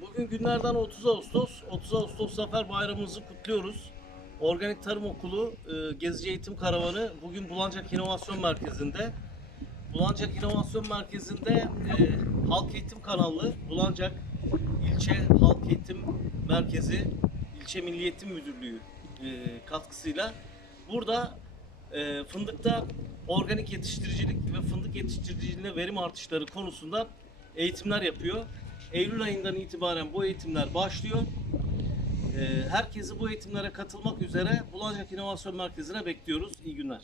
Bugün günlerden 30 Ağustos. 30 Ağustos Zafer Bayramımızı kutluyoruz. Organik Tarım Okulu e, Gezici Eğitim Karavanı bugün Bulancak İnovasyon Merkezi'nde. Bulancak İnovasyon Merkezi'nde e, Halk Eğitim Kanalı, Bulancak İlçe Halk Eğitim Merkezi, İlçe Milli Eğitim Müdürlüğü e, katkısıyla burada fındıkta organik yetiştiricilik ve fındık yetiştiriciliğine verim artışları konusunda eğitimler yapıyor. Eylül ayından itibaren bu eğitimler başlıyor. E, herkesi bu eğitimlere katılmak üzere Bulancak İnovasyon Merkezi'ne bekliyoruz. İyi günler.